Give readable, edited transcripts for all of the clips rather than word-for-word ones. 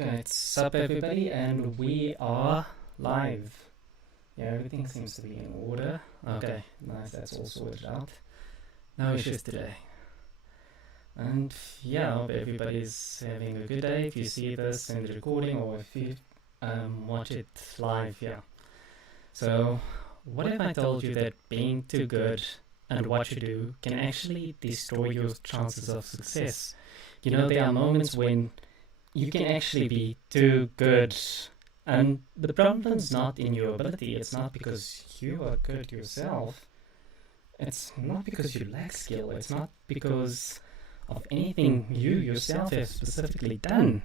Okay, it's up everybody, and we are live. Yeah, everything seems to be in order. Okay, nice, that's all sorted out. No issues today. And yeah, I hope everybody's having a good day. If you see this in the recording or if you watch it live, yeah. So, what if I told you that being too good and what you do can actually destroy your chances of success? You know, there are moments when you can actually be too good. And the problem's not in your ability. It's not because you are good yourself. It's not because you lack skill. It's not because of anything you yourself have specifically done.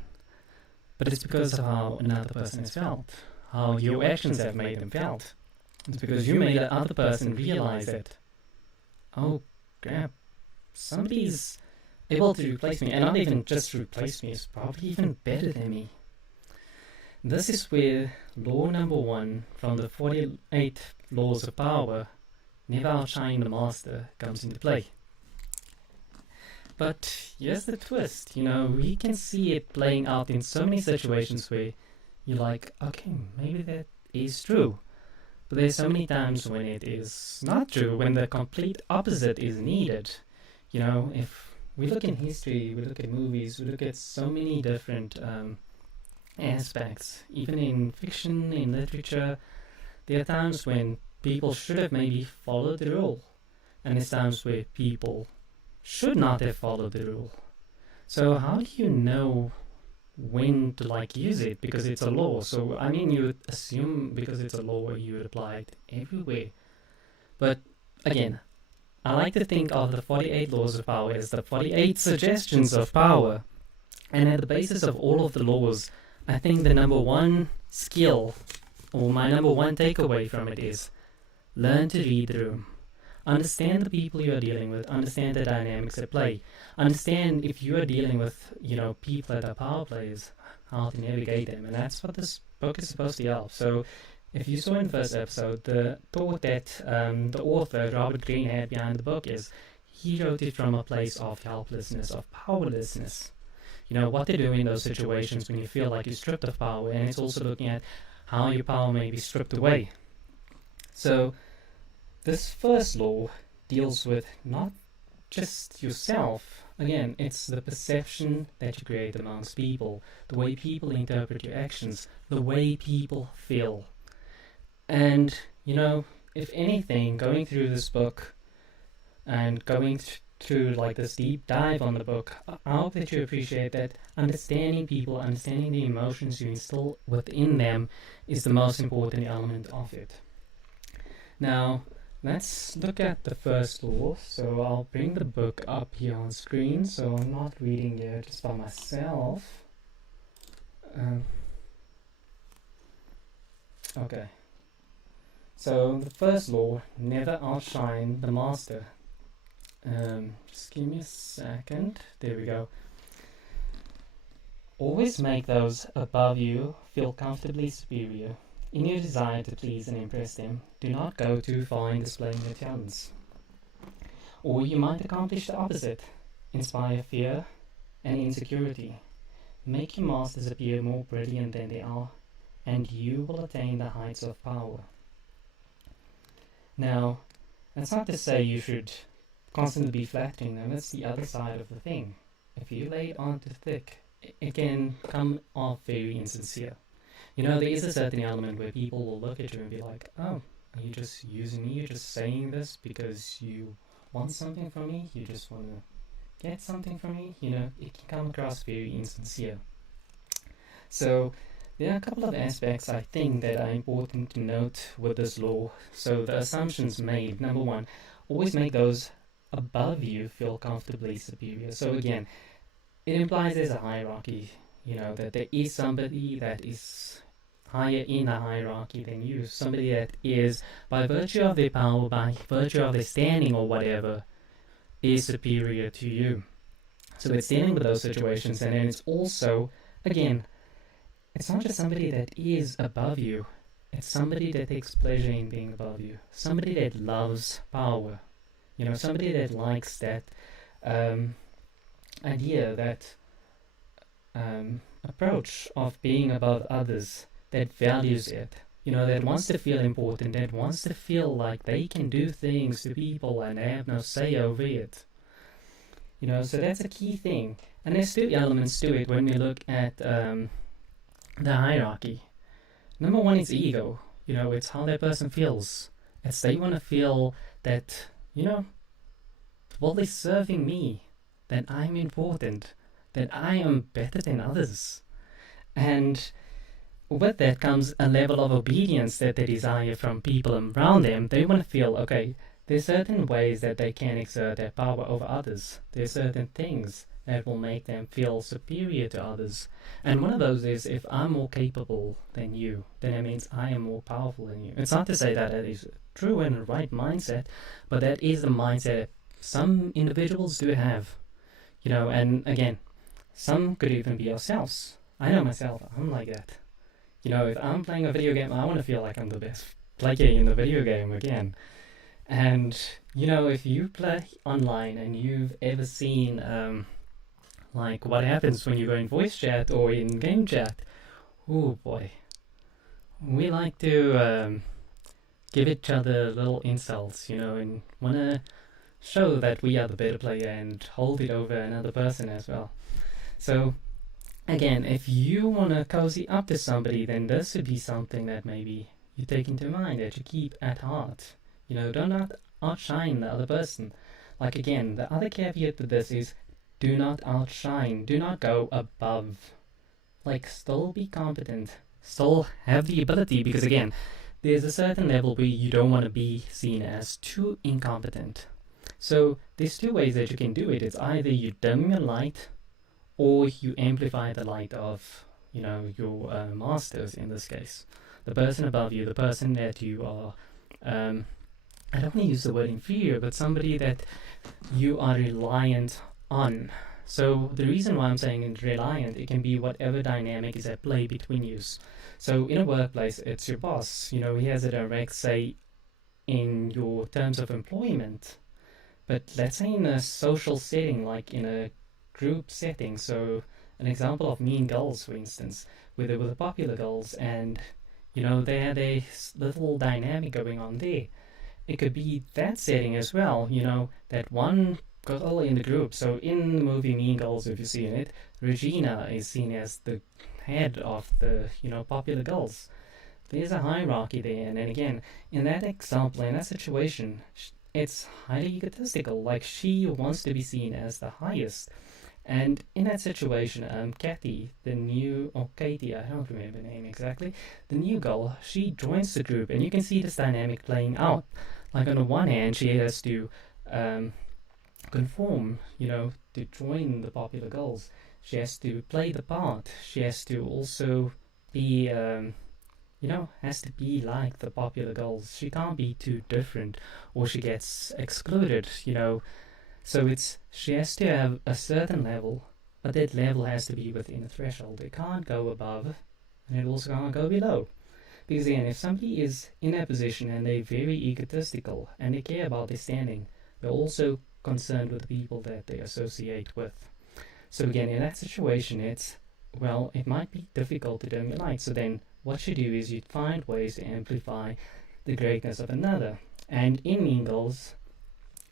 But it's because of how another person has felt. How your actions have made them felt. It's because you made the other person realize that, oh crap, somebody's able to replace me, and not even just replace me, is probably even better than me. This is where law number 1 from the 48 laws of power, never outshine the master, comes into play. But here's the twist, we can see it playing out in so many situations where you're like, okay, maybe that is true. But there's so many times when it is not true, when the complete opposite is needed. If we look in history, we look at movies, we look at so many different aspects. Even in fiction, in literature, there are times when people should have maybe followed the rule, and there's times where people should not have followed the rule. So how do you know when to use it? Because it's a law. So you would assume because it's a law you would apply it everywhere. But again, I like to think of the 48 laws of power as the 48 suggestions of power. And at the basis of all of the laws, I think the number one skill, or my number one takeaway from it is, learn to read the room. Understand the people you are dealing with. Understand the dynamics at play. Understand if you are dealing with, people that are power players, how to navigate them. And that's what this book is supposed to help. So if you saw in the first episode, the thought that the author, Robert Greene, had behind the book is he wrote it from a place of helplessness, of powerlessness. What to do in those situations when you feel like you're stripped of power. And it's also looking at how your power may be stripped away. So this first law deals with not just yourself. Again, it's the perception that you create amongst people, the way people interpret your actions, the way people feel. And, if anything, going through this book and going through this deep dive on the book, I hope that you appreciate that understanding people, understanding the emotions you instill within them is the most important element of it. Now, let's look at the first law. So I'll bring the book up here on screen, so I'm not reading here just by myself. Okay. So the first law, never outshine the master. Just give me a second. There we go. Always make those above you feel comfortably superior. In your desire to please and impress them, do not go too far in displaying your talents. Or you might accomplish the opposite, inspire fear and insecurity. Make your masters appear more brilliant than they are, and you will attain the heights of power. Now, that's not to say you should constantly be flattering them. That's the other side of the thing. If you lay it on too thick, it can come off very insincere. There is a certain element where people will look at you and be like, oh, are you just using me? You're just saying this because you want something from me? You just want to get something from me? It can come across very insincere. So there are a couple of aspects I think that are important to note with this law. So the assumptions made, number 1, always make those above you feel comfortably superior. So again, it implies there's a hierarchy, that there is somebody that is higher in the hierarchy than you, somebody that is, by virtue of their power, by virtue of their standing or whatever, is superior to you. So it's dealing with those situations, and then it's also, again, it's not just somebody that is above you, it's somebody that takes pleasure in being above you, somebody that loves power, somebody that likes that idea that approach of being above others, that values it, that wants to feel important, that wants to feel like they can do things to people and they have no say over it. So that's a key thing. And there's two elements to it when we look at the hierarchy. Number one is ego. It's how that person feels. It's they want to feel that, well, they're serving me, that I'm important, that I am better than others. And with that comes a level of obedience that they desire from people around them. They want to feel, okay, there's certain ways that they can exert their power over others. There's certain things that will make them feel superior to others. And one of those is, if I'm more capable than you, then it means I am more powerful than you. It's not to say that it is true and the right mindset, but that is the mindset some individuals do have. And again, some could even be ourselves. I know myself, I'm like that. If I'm playing a video game, I want to feel like I'm the best player in the video game again. And, if you play online and you've ever seen, like what happens when you go in voice chat or in game chat, oh boy, we like to give each other little insults, and want to show that we are the better player and hold it over another person as well. So, again, if you want to cozy up to somebody, then this should be something that maybe you take into mind, that you keep at heart. Do not outshine the other person. Like, again, the other caveat to this is, do not outshine, do not go above. Like, still be competent, still have the ability, because again, there's a certain level where you don't want to be seen as too incompetent. So there's two ways that you can do it. It's either you dim your light, or you amplify the light of, your masters in this case. The person above you, the person that you are, I don't want to use the word inferior, but somebody that you are reliant on. So the reason why I'm saying reliant, it can be whatever dynamic is at play between you. So in a workplace, it's your boss. He has a direct say in your terms of employment. But let's say in a social setting, like in a group setting, so an example of Mean Girls, for instance, where they were the popular girls, and they had a little dynamic going on there. It could be that setting as well, that one girl in the group. So in the movie Mean Girls, if you've seen it, Regina is seen as the head of the popular girls. There's a hierarchy there, and then again, in that example, in that situation, it's highly egotistical. Like, she wants to be seen as the highest. And in that situation, Katie, Katie, I don't remember the name exactly, the new girl, she joins the group, and you can see this dynamic playing out. Like, on the one hand, she has to conform, to join the popular girls. She has to play the part. She has to also be, has to be like the popular girls. She can't be too different, or she gets excluded, So she has to have a certain level, but that level has to be within a threshold. It can't go above, and it also can't go below. Because again, if somebody is in that position and they're very egotistical and they care about their standing, they're also concerned with the people that they associate with. So again, in that situation, it might be difficult to dim your light. So then what you do is you find ways to amplify the greatness of another. And in Mean Girls,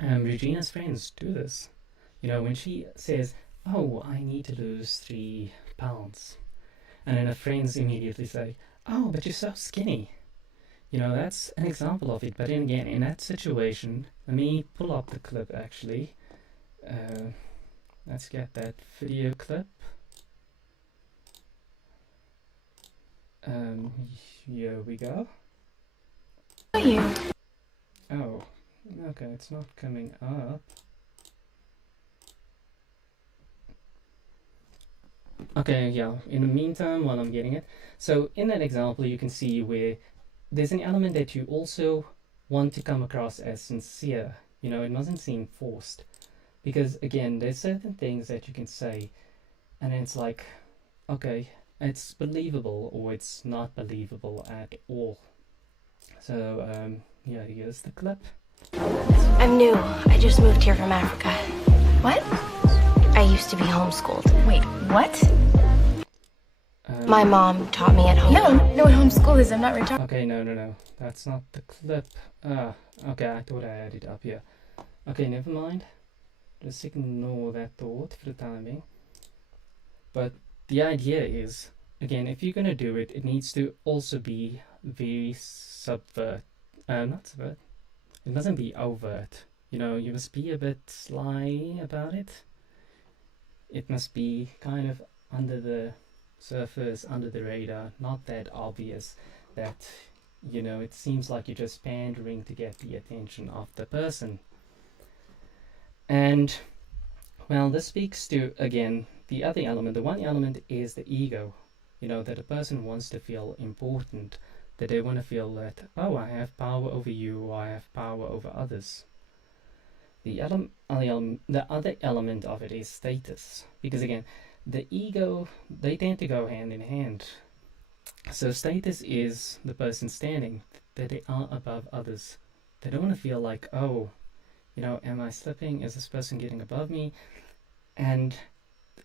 Regina's friends do this. When she says, oh, I need to lose 3 pounds. And then her friends immediately say, oh, but you're so skinny. That's an example of it. But then again, in that situation, let me pull up the clip actually. Let's get that video clip. Here we go. How are you? Oh, okay, it's not coming up. Okay, yeah, in the meantime, while I'm getting it. So in that example, you can see where there's an element that you also want to come across as sincere. It mustn't seem forced. Because again, there's certain things that you can say, and it's like, okay, it's believable or it's not believable at all. So, yeah, here's the clip. I'm new. I just moved here from Africa. What? I used to be homeschooled. Wait, what? My mom taught me at home. No, no, homeschool is. I'm not retarded. Okay, no. That's not the clip. Okay, I thought I had it up here. Okay, never mind. Just ignore that thought for the time being. But the idea is, again, if you're going to do it, it needs to also be very not subvert. It mustn't be overt. You know, you must be a bit sly about it. It must be kind of under the surface, under the radar, not that obvious that, you know, it seems like you're just pandering to get the attention of the person. And, well, this speaks to, again, the other element. The one element is the ego. You know, that a person wants to feel important, that they want to feel that, oh, I have power over you, or I have power over others. The other element of it is status. Because, again, the ego, they tend to go hand in hand. So status is the person standing, that they are above others. They don't want to feel like, oh, you know, am I slipping? Is this person getting above me? And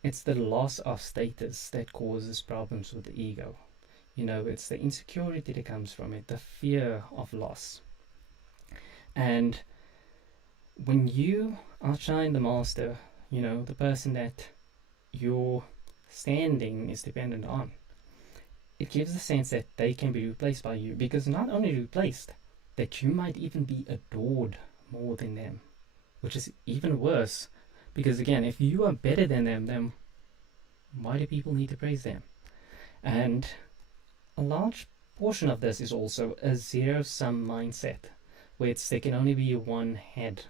it's the loss of status that causes problems with the ego. You know, it's the insecurity that comes from it, the fear of loss. And when you outshine the master, you know, the person that your standing is dependent on, it gives the sense that they can be replaced by you, because not only replaced, that you might even be adored more than them, which is even worse, because again, if you are better than them, then why do people need to praise them? And a large portion of this is also a zero-sum mindset, where there can only be one head.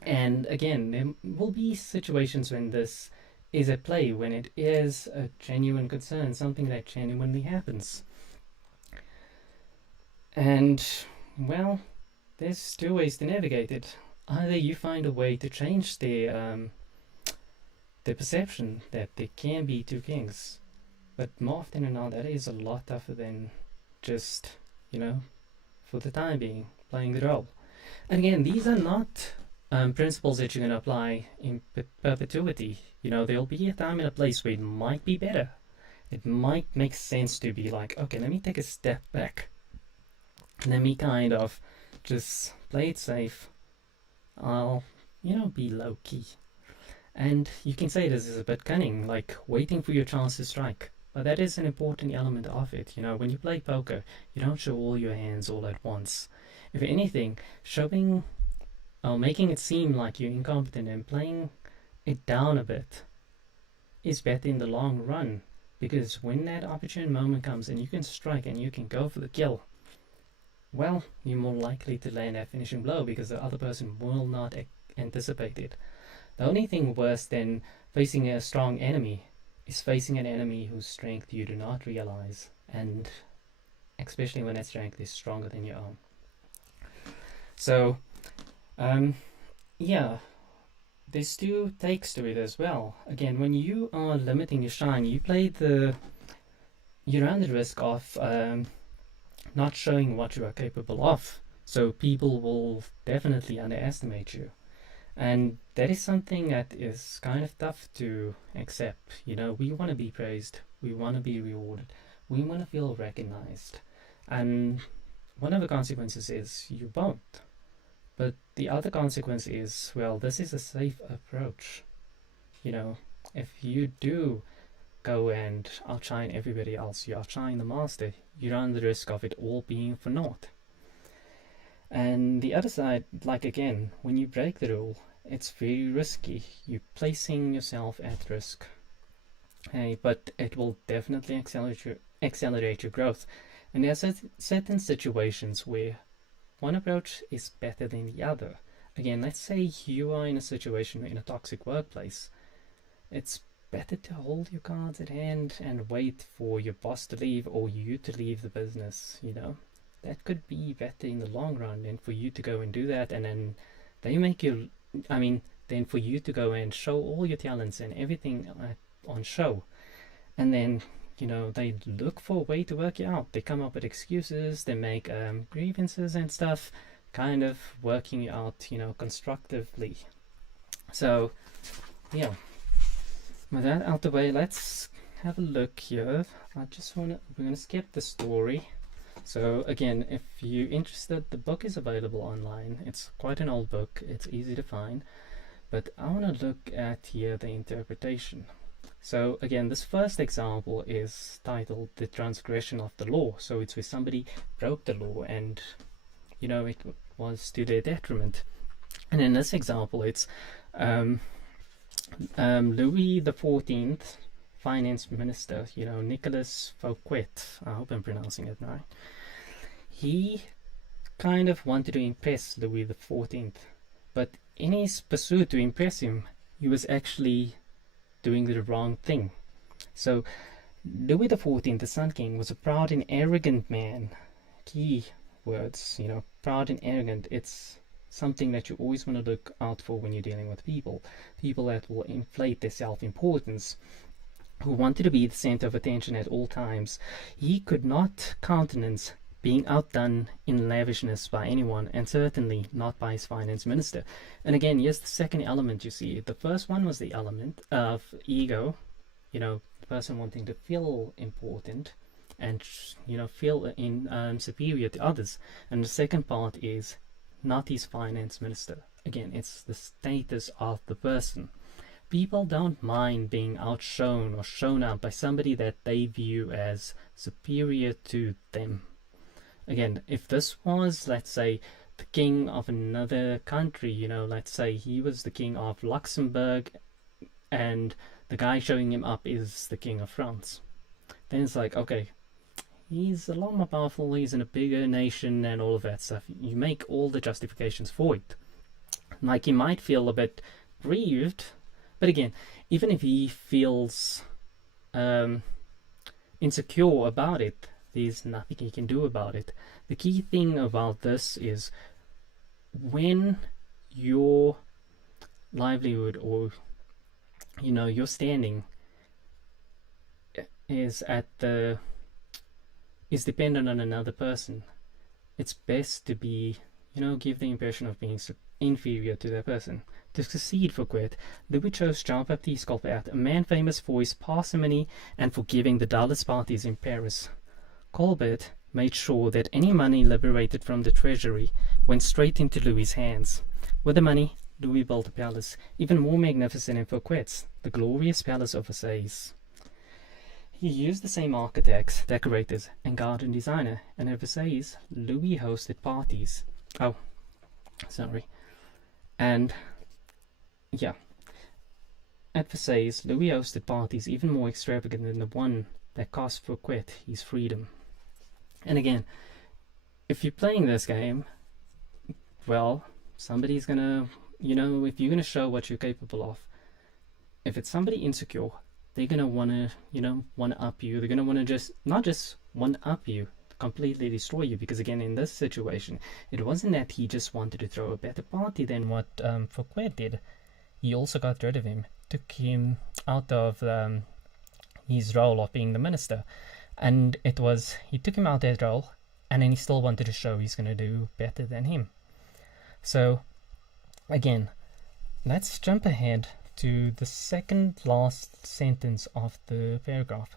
And again, there will be situations when this is at play, when it is a genuine concern, something that genuinely happens. And, well, there's two ways to navigate it. Either you find a way to change the perception that there can be two kings, but more often than not, that is a lot tougher than just, you know, for the time being, playing the role. And again, these are not principles that you're going to apply in perpetuity. You know, there'll be a time and a place where it might be better. It might make sense to be like, okay, let me take a step back. Let me kind of just play it safe. I'll, you know, be low-key. And you can say this is a bit cunning, like waiting for your chance to strike. But that is an important element of it. You know, when you play poker, you don't show all your hands all at once. If anything, making it seem like you're incompetent and playing it down a bit is better in the long run. Because when that opportune moment comes and you can strike and you can go for the kill, well, you're more likely to land that finishing blow because the other person will not anticipate it. The only thing worse than facing a strong enemy is facing an enemy whose strength you do not realize, and especially when that strength is stronger than your own. So, yeah, there's two takes to it as well. Again, when you are limiting your shine, you run the risk of not showing what you are capable of. So people will definitely underestimate you. And that is something that is kind of tough to accept. You know, we want to be praised, we want to be rewarded, we want to feel recognized. And one of the consequences is you won't. But the other consequence is, well, this is a safe approach. You know, if you do go and outshine everybody else, you outshine the master, you run the risk of it all being for naught. And the other side, like again, when you break the rule, it's very risky. You're placing yourself at risk. But it will definitely accelerate your growth. And there's certain situations where one approach is better than the other. Again, let's say you are in a situation in a toxic workplace. It's better to hold your cards at hand and wait for your boss to leave or you to leave the business, you know. That could be better in the long run than for you to go and do that, and then then for you to go and show all your talents and everything on show, and then, you know, they look for a way to work you out. They come up with excuses, they make grievances and stuff, kind of working you out, you know, constructively. So, yeah, with that out the way, let's have a look here. We're gonna skip the story. So again, if you're interested, the book is available online. It's quite an old book. It's easy to find. But I want to look at here the interpretation. So again, this first example is titled "The Transgression of the Law." So it's where somebody broke the law, and it was to their detriment. And in this example, it's Louis the 14th, finance minister, Nicolas Fouquet. I hope I'm pronouncing it right. He kind of wanted to impress Louis the 14th, but in his pursuit to impress him, he was actually doing the wrong thing. So Louis the 14th, the Sun King, was a proud and arrogant man. Key words, proud and arrogant. It's something that you always want to look out for when you're dealing with people that will inflate their self-importance, who wanted to be the center of attention at all times. He could not countenance being outdone in lavishness by anyone, and certainly not by his finance minister. And again, here's the second element you see. The first one was the element of ego, the person wanting to feel important and feel superior to others. And the second part is not his finance minister. Again, it's the status of the person. People don't mind being outshone or shown up by somebody that they view as superior to them. Again, if this was, let's say, the king of another country, let's say he was the king of Luxembourg and the guy showing him up is the king of France, then it's like, okay, he's a lot more powerful, he's in a bigger nation and all of that stuff. You make all the justifications for it. Like, he might feel a bit grieved, but again, even if he feels insecure about it, there's nothing he can do about it. The key thing about this is when your livelihood or your standing is dependent on another person, it's best to be give the impression of being inferior to that person. To succeed for Fouquet, Louis chose Jean-Baptiste Colbert, a man famous for his parsimony and for giving the dullest parties in Paris. Colbert made sure that any money liberated from the treasury went straight into Louis's hands. With the money, Louis built a palace, even more magnificent than Fouquet's, the glorious Palace of Versailles. He used the same architects, decorators, and garden designer, and at Versailles, Louis hosted parties. At Versailles, Louis hosted parties even more extravagant than the one that cost Fouquet his freedom. And again, if you're playing this game, well, somebody's gonna, if you're gonna show what you're capable of, if it's somebody insecure, they're gonna wanna up you. They're gonna wanna not just one up you, completely destroy you. Because again, in this situation, it wasn't that he just wanted to throw a better party than what Fouquet did. He also got rid of him, took him out of his role of being the minister. And he took him out that role, and then he still wanted to show he's going to do better than him. So, again, let's jump ahead to the second last sentence of the paragraph.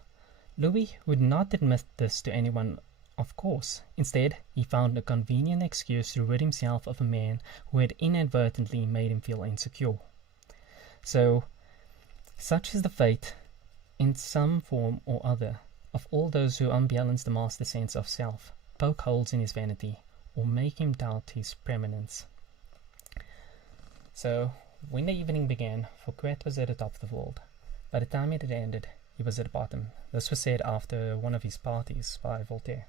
Louis would not admit this to anyone, of course. Instead, he found a convenient excuse to rid himself of a man who had inadvertently made him feel insecure. So, such is the fate, in some form or other, of all those who unbalance the master's sense of self, poke holes in his vanity, or make him doubt his preeminence. So, when the evening began, Fouquet was at the top of the world. By the time it had ended, he was at the bottom. This was said after one of his parties by Voltaire.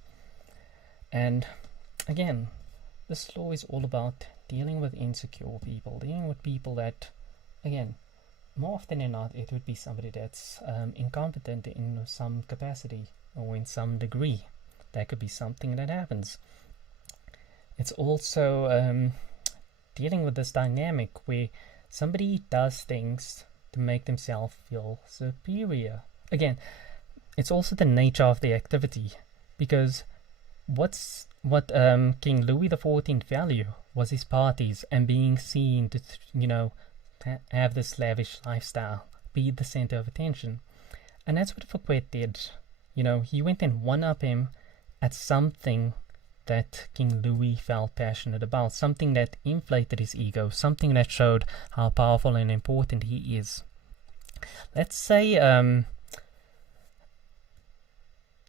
And again, this law is all about dealing with insecure people, dealing with people that, again, more often than not, it would be somebody that's incompetent in some capacity or in some degree. That could be something that happens. It's also dealing with this dynamic where somebody does things to make themselves feel superior. Again, it's also the nature of the activity, because what King Louis XIV valued was his parties and being seen to have this lavish lifestyle, be the center of attention. And that's what Fouquet did. You know, he went and one-up him at something that King Louis felt passionate about, something that inflated his ego, something that showed how powerful and important he is. Let's say,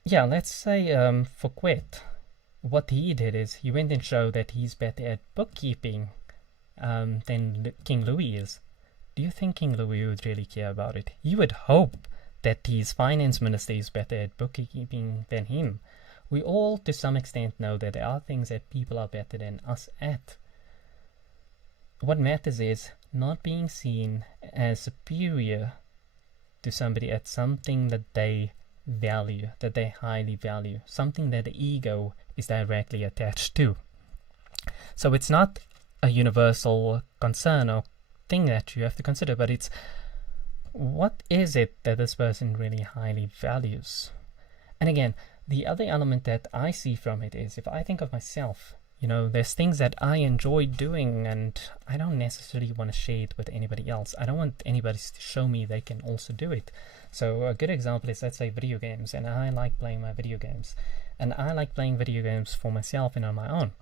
Fouquet, what he did is he went and showed that he's better at bookkeeping than King Louis is. Do you think King Louis would really care about it? You would hope that his finance minister is better at bookkeeping than him. We all, to some extent, know that there are things that people are better than us at. What matters is not being seen as superior to somebody at something that they value, that they highly value, something that the ego is directly attached to. So it's not a universal concern or thing that you have to consider, but it's what is it that this person really highly values? And again, the other element that I see from it is if I think of myself, you know, there's things that I enjoy doing and I don't necessarily want to share it with anybody else. I don't want anybody to show me they can also do it. So a good example is, let's say, video games, and I like playing my video games. And I like playing video games for myself and on my own.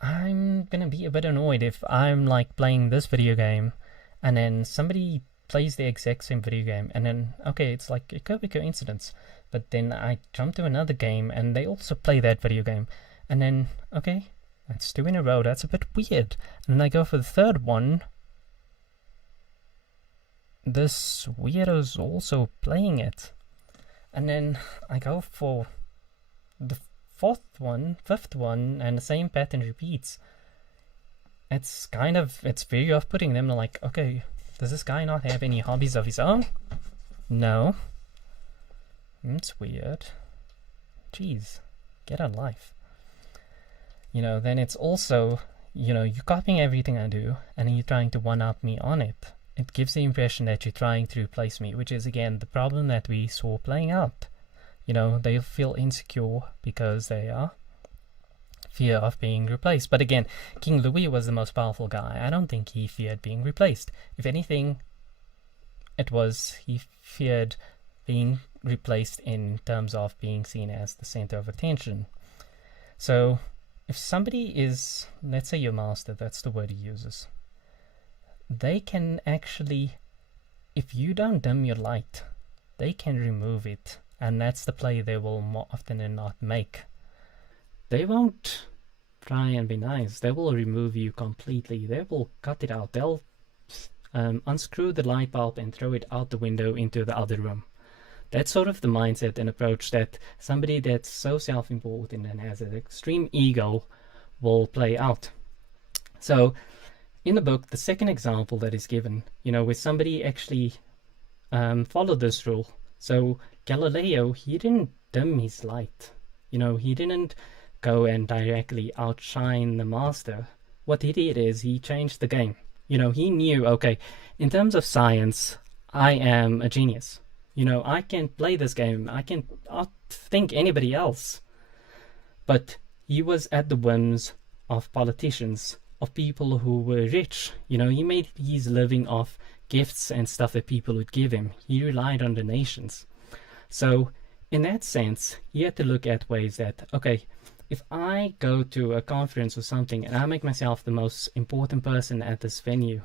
I'm gonna be a bit annoyed if I'm like playing this video game and then somebody plays the exact same video game, and then, okay, it's like, it could be coincidence, but then I jump to another game and they also play that video game, and then, okay, that's 2 in a row, that's a bit weird. And then I go for the third one, this weirdo's also playing it, and then I go for the fifth one, and the same pattern repeats. It's very off-putting. Them like, okay, does this guy not have any hobbies of his own? No. It's weird. Jeez, get a life. You know, then it's also, you know, you're copying everything I do and you're trying to one-up me on it. It gives the impression that you're trying to replace me, which is, again, the problem that we saw playing out. You know, they feel insecure because they are fear of being replaced. But again, King Louis was the most powerful guy. I don't think he feared being replaced. If anything, it was he feared being replaced in terms of being seen as the center of attention. So if somebody is, let's say your master, that's the word he uses, they can actually, if you don't dim your light, they can remove it. And that's the play they will more often than not make. They won't try and be nice. They will remove you completely. They will cut it out. They'll unscrew the light bulb and throw it out the window into the other room. That's sort of the mindset and approach that somebody that's so self-important and has an extreme ego will play out. So in the book, the second example that is given, you know, where somebody actually followed this rule. So Galileo, he didn't dim his light. You know, he didn't go and directly outshine the master. What he did is he changed the game. You know, he knew, okay, in terms of science, I am a genius. You know, I can play this game. I can outthink anybody else. But he was at the whims of politicians, of people who were rich. You know, he made his living off gifts and stuff that people would give him. He relied on donations. So in that sense, he had to look at ways that, okay, if I go to a conference or something and I make myself the most important person at this venue,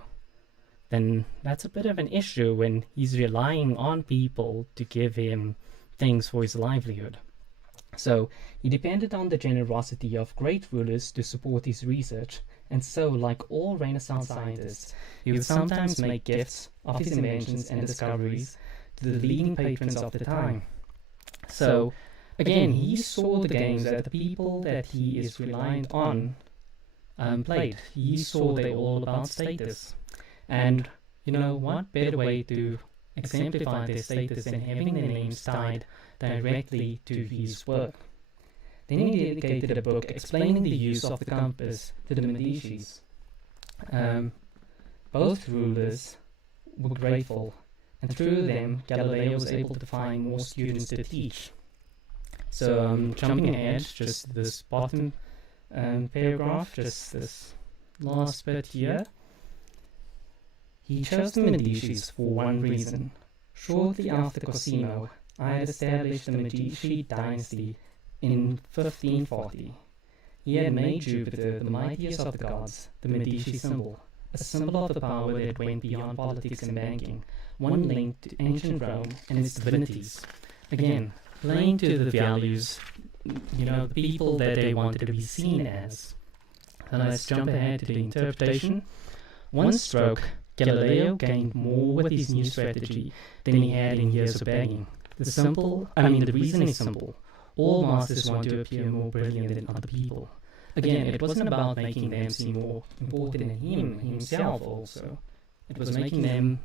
then that's a bit of an issue when he's relying on people to give him things for his livelihood. So he depended on the generosity of great rulers to support his research, and so, like all Renaissance scientists, he would sometimes make gifts of his inventions and discoveries to the leading patrons of the time. So, again, he saw the games that the people that he is reliant on played. He saw they were all about status. And, you know, what better way to exemplify their status than having their names tied directly to his work. Then he dedicated a book explaining the use of the compass to the Medicis. Both rulers were grateful, and through them Galileo was able to find more students to teach. So jumping ahead, just this bottom paragraph, just this last bit here. He chose the Medicis for one reason: Shortly after Cosimo, I had established the Medici dynasty in 1540. He had made Jupiter, the mightiest of the gods, the Medici symbol, a symbol of the power that went beyond politics and banking, one linked to ancient Rome and its divinities. Again, playing to the values, the people that they wanted to be seen as. So let's jump ahead to the interpretation. One stroke, Galileo gained more with his new strategy than he had in years of begging. The reason is simple. All masters want to appear more brilliant than other people. Again, it wasn't about making them seem more important than himself also. It was making them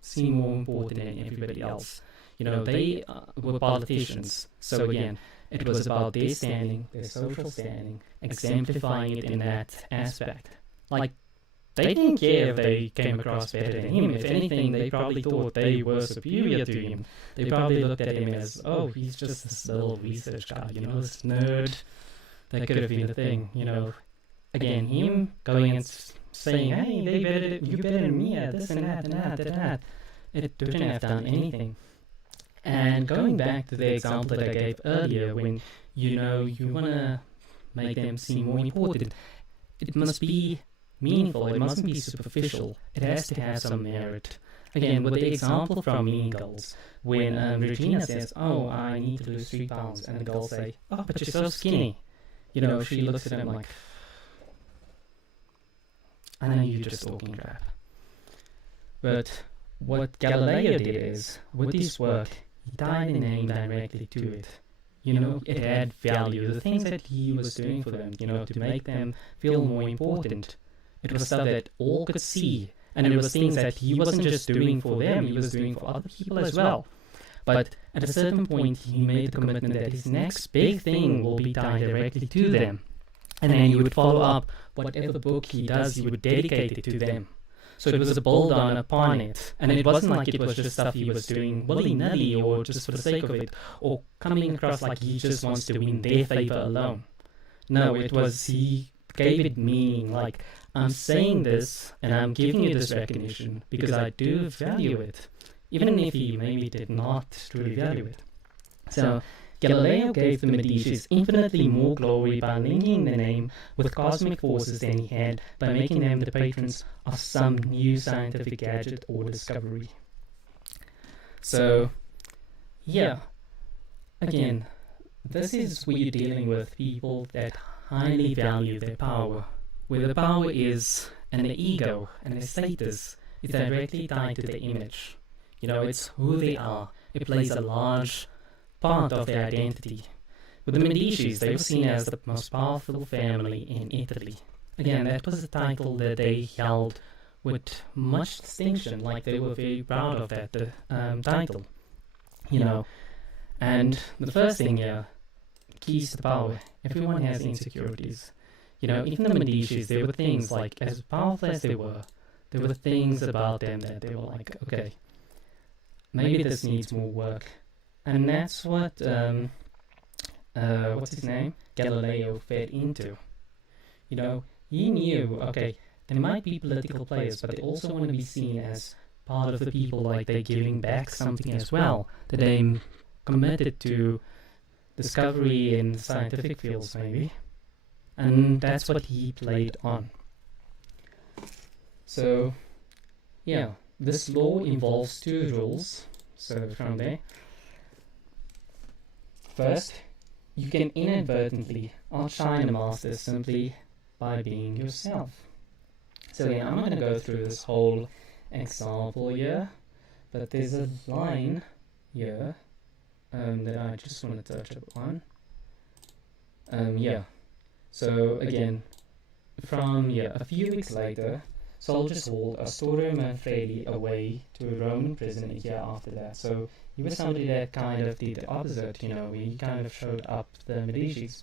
seem more important than everybody else. They were politicians. So again, it was about their standing, their social standing, exemplifying it in that aspect. Like, they didn't care if they came across better than him. If anything, they probably thought they were superior to him. They probably looked at him as, oh, he's just this little research guy, this nerd. That could have been the thing, Again, him going and saying, hey, you better than me at this and that and that and that. It didn't have done anything. And going back to the example that I gave earlier, when, you want to make them seem more important, it must be meaningful, it mustn't be superficial, it has to have some merit. Again, with the example from Mean Girls, when Regina says, oh, I need to lose 3 pounds, and the girls say, oh, but you're so skinny. She looks at him like, I know you're just talking crap. But what Galileo did is, with his work, he tied the name directly to it. It had value. The things that he was doing for them, to make them feel more important. It was stuff that all could see. And it was things that he wasn't just doing for them, he was doing for other people as well. But at a certain point, he made the commitment that his next big thing will be tied directly to them. And then he would follow up whatever book he does, he would dedicate it to them. So it was a build on upon it. And it wasn't like it was just stuff he was doing willy-nilly or just for the sake of it, or coming across like he just wants to win their favor alone. No, it was he gave it meaning, like, I'm saying this and I'm giving you this recognition because I do value it, even if he maybe did not truly value it. So Galileo gave the Medicis infinitely more glory by linking the name with cosmic forces than he had by making them the patrons of some new scientific gadget or discovery. So, yeah, again, this is where you're dealing with people that highly value their power, where the power is, and the ego, and their status is directly tied to the image. It's who they are. It plays a large part of their identity. With the Medicis, they were seen as the most powerful family in Italy. Again, that was a title that they held with much distinction, like they were very proud of that title. And the first thing here, keys to power. Everyone has insecurities. Even the Medicis, there were things like, as powerful as they were, there were things about them that they were like, okay, maybe this needs more work. And that's what, what's his name? Galileo fed into. He knew, okay, there might be political players, but they also want to be seen as part of the people, like they're giving back something as well, that they're committed to discovery in scientific fields, maybe. And that's what he played on. So, yeah, this law involves 2 rules. So from there, first, you can inadvertently outshine the master simply by being yourself. So yeah, I'm not going to go through this whole example here, but there's a line here that I just want to touch upon. So again, from a few weeks later, soldiers hauled Astore Manfredi away to a Roman prison a year after that. So he was somebody that kind of did the opposite, he kind of showed up the Medicis.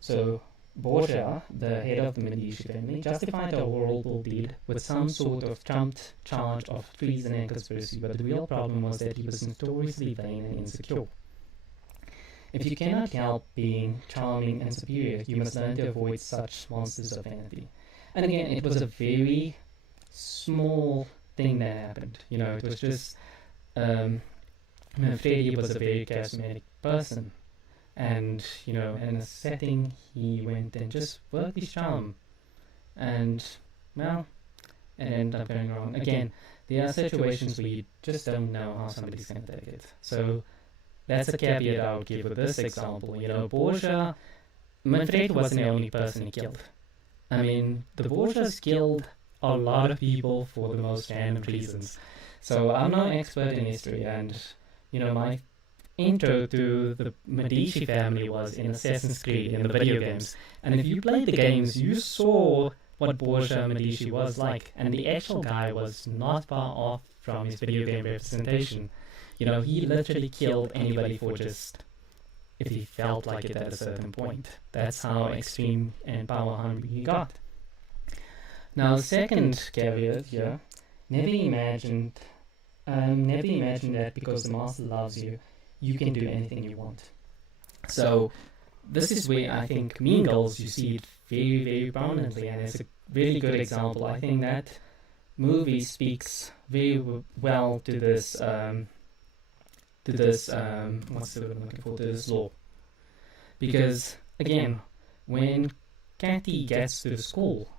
So Borgia, the head of the Medici family, justified the horrible deed with some sort of trumped charge of treason and conspiracy, but the real problem was that he was notoriously vain and insecure. If you cannot help being charming and superior, you must learn to avoid such monsters of vanity. And again, it was a very small thing that happened. It was just Freddy was a very charismatic person, and in a setting he went and just worked his charm, and well, it ended up going wrong. Again, there are situations where you just don't know how somebody's going to take it. So that's a caveat I would give with this example. Borgia, Manfred wasn't the only person he killed. I mean, the Borgias killed a lot of people for the most random reasons. So I'm no expert in history, and my intro to the Medici family was in Assassin's Creed in the video games. And if you played the games, you saw what Borgia Medici was like, and the actual guy was not far off from his video game representation. He literally killed anybody for just if he felt like it at a certain point. That's how extreme and power hungry he got. Now, the second caveat here, never imagine that because the master loves you, you can do anything you want. So this is where I think Mean Girls, you see it very, very prominently, and it's a really good example. I think that movie speaks very well to this what's the word I'm looking for, to this law. Because again, when Kathy gets to the school,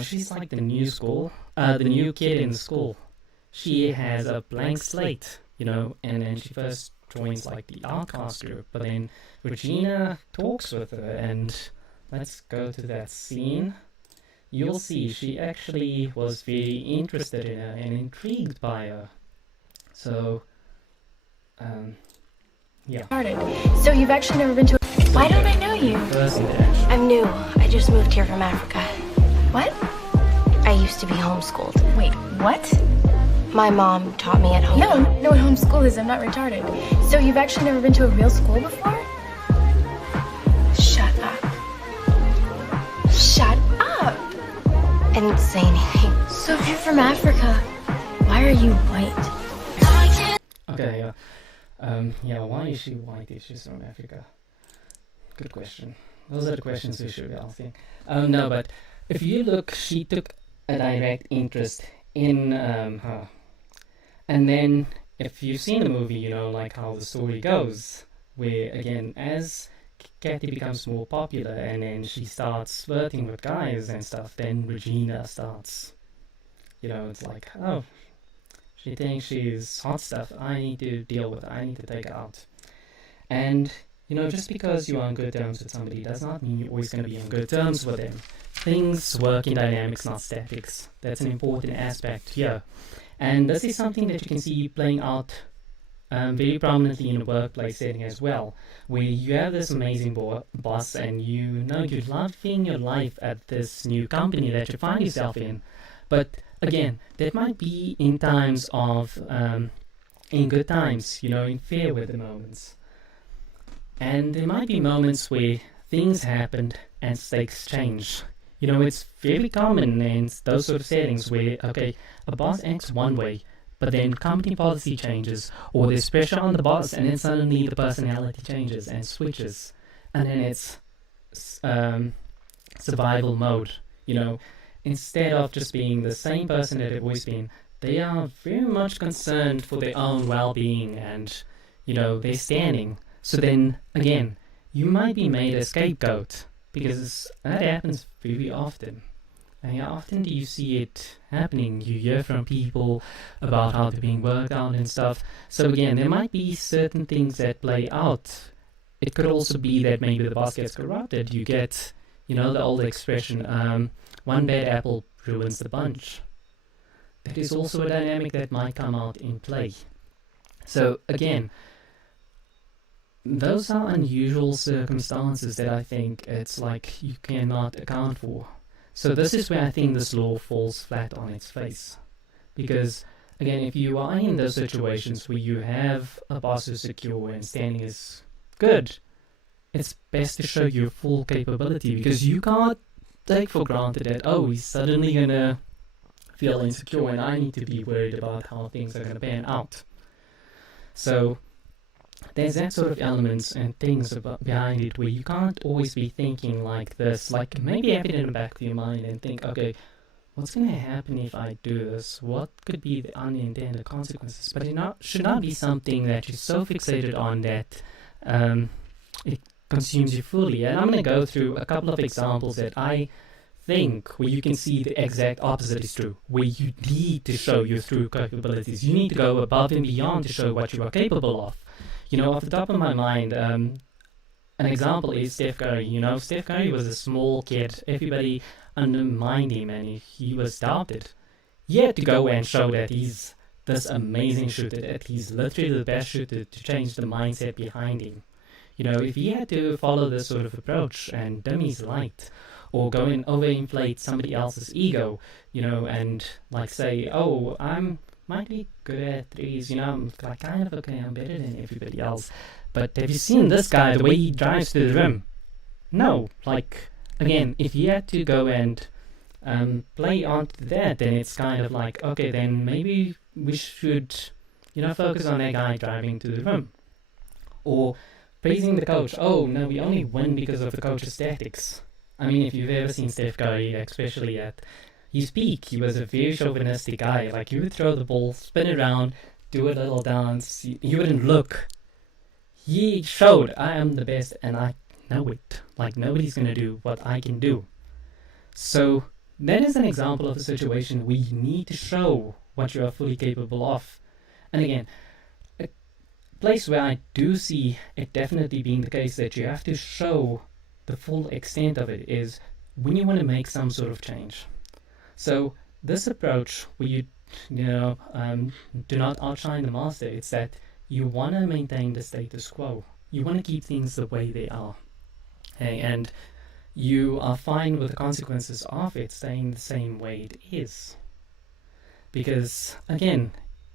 she's like the new kid in the school. She has a blank slate, and then she first joins like the outcast group, but then Regina talks with her, and let's go to that scene. You'll see she actually was very interested in her and intrigued by her. So, yeah. So you've actually never been to Why don't I know you? First interaction. I'm new. I just moved here from Africa. What? I used to be homeschooled. Wait, what? My mom taught me at home. No, I know what homeschool is. I'm not retarded. So you've actually never been to a real school before? Shut up. Shut up! I didn't say anything. So if you're from Africa, why are you white? Okay, why is she white if she's from Africa? Good question. Those are the questions we should be asking. No, but if you look, she took a direct interest in her. And then, if you've seen the movie, like how the story goes, where, again, as Kathy becomes more popular and then she starts flirting with guys and stuff, then Regina starts, it's like, oh, she thinks she's hot stuff, I need to deal with her, I need to take her out. And, just because you're on good terms with somebody does not mean you're always going to be on good terms with them. Things work in dynamics, not statics. That's an important aspect here. And this is something that you can see playing out very prominently in a workplace setting as well, where you have this amazing boss and you're loving your life at this new company that you find yourself in. But again, that might be in times of, in good times, in fair weather moments. And there might be moments where things happened and stakes change. It's very common in those sort of settings where, okay, a boss acts one way, but then company policy changes, or there's pressure on the boss, and then suddenly the personality changes and switches. And then it's survival mode. Instead of just being the same person that they've always been, they are very much concerned for their own well-being and, their standing. So then, again, you might be made a scapegoat, because that happens very often. And how often do you see it happening? You hear from people about how they're being worked out and stuff. So again, there might be certain things that play out. It could also be that maybe the boss gets corrupted. You get, the old expression, one bad apple ruins the bunch. That is also a dynamic that might come out in play. So again, those are unusual circumstances that I think it's like you cannot account for. So this is where I think this law falls flat on its face. Because, again, if you are in those situations where you have a boss who's secure and standing is good, it's best to show your full capability, because you can't take for granted that, oh, he's suddenly going to feel insecure and I need to be worried about how things are going to pan out. So there's that sort of elements and things behind it where you can't always be thinking like this, like maybe have it in the back of your mind and think, okay, what's going to happen if I do this? What could be the unintended consequences? But should not be something that you're so fixated on that it consumes you fully. And I'm going to go through a couple of examples that I think where you can see the exact opposite is true, where you need to show your true capabilities. You need to go above and beyond to show what you are capable of. Off the top of my mind, an example is Steph Curry. Steph Curry was a small kid. Everybody undermined him and he was doubted. He had to go and show that he's this amazing shooter, that he's literally the best shooter, to change the mindset behind him. If he had to follow this sort of approach and dim his light, or go and overinflate somebody else's ego, and say, oh, might be good at threes, I'm kind of okay, I'm better than everybody else. But have you seen this guy, the way he drives to the rim? No, again, if he had to go and play onto that, then it's kind of okay, then maybe we should, focus on that guy driving to the rim. Or praising the coach, oh, no, we only win because of the coach's tactics. I mean, if you've ever seen Steph Curry, especially at his peak, he was a very chauvinistic guy. You would throw the ball, spin around, do a little dance, you wouldn't look. He showed, I am the best and I know it. Nobody's going to do what I can do. So that is an example of a situation where you need to show what you are fully capable of. And again, a place where I do see it definitely being the case that you have to show the full extent of it is when you want to make some sort of change. So this approach where you do not outshine the master, it's that you want to maintain the status quo. You want to keep things the way they are. Okay? And you are fine with the consequences of it staying the same way it is. Because, again,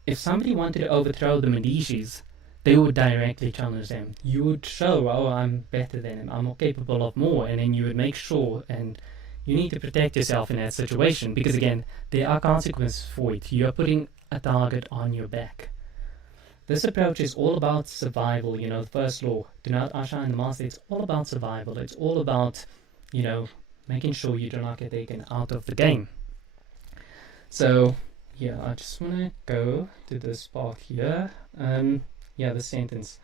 if somebody wanted to overthrow the Medici's, they would directly challenge them. You would show, oh, I'm better than him, I'm capable of more, and then you would make sure, and you need to protect yourself in that situation, because again, there are consequences for it. You are putting a target on your back. This approach is all about survival, the first law, do not outshine the master. It's all about survival. It's all about, making sure you do not get taken out of the game. So, yeah, I just want to go to this part here. The sentence.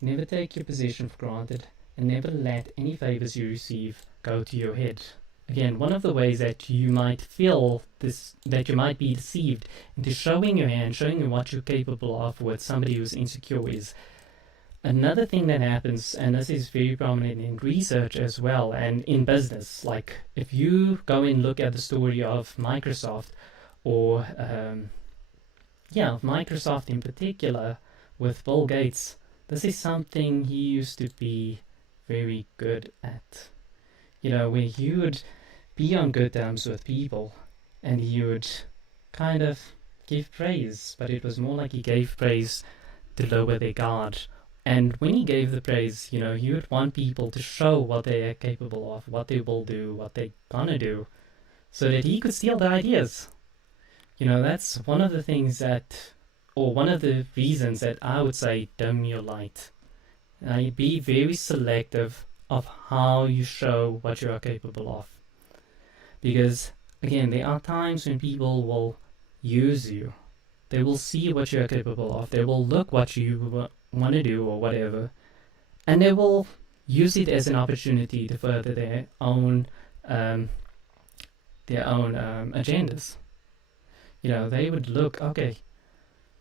Never take your position for granted, and never let any favors you receive go to your head. Again, one of the ways that you might feel this, that you might be deceived into showing your hand, showing you what you're capable of with somebody who's insecure is another thing that happens, and this is very prominent in research as well, and in business. If you go and look at the story of Microsoft, or of Microsoft in particular, with Bill Gates, this is something he used to be very good at. Where he would be on good terms with people, and he would kind of give praise, but it was more like he gave praise to lower their guard. And when he gave the praise, he would want people to show what they are capable of, what they will do, what they're gonna do, so that he could steal the ideas. That's one of the things or one of the reasons that I would say dim your light. Be very selective of how you show what you are capable of. Because, again, there are times when people will use you. They will see what you are capable of. They will look what you want to do or whatever. And they will use it as an opportunity to further their own agendas. They would look, okay,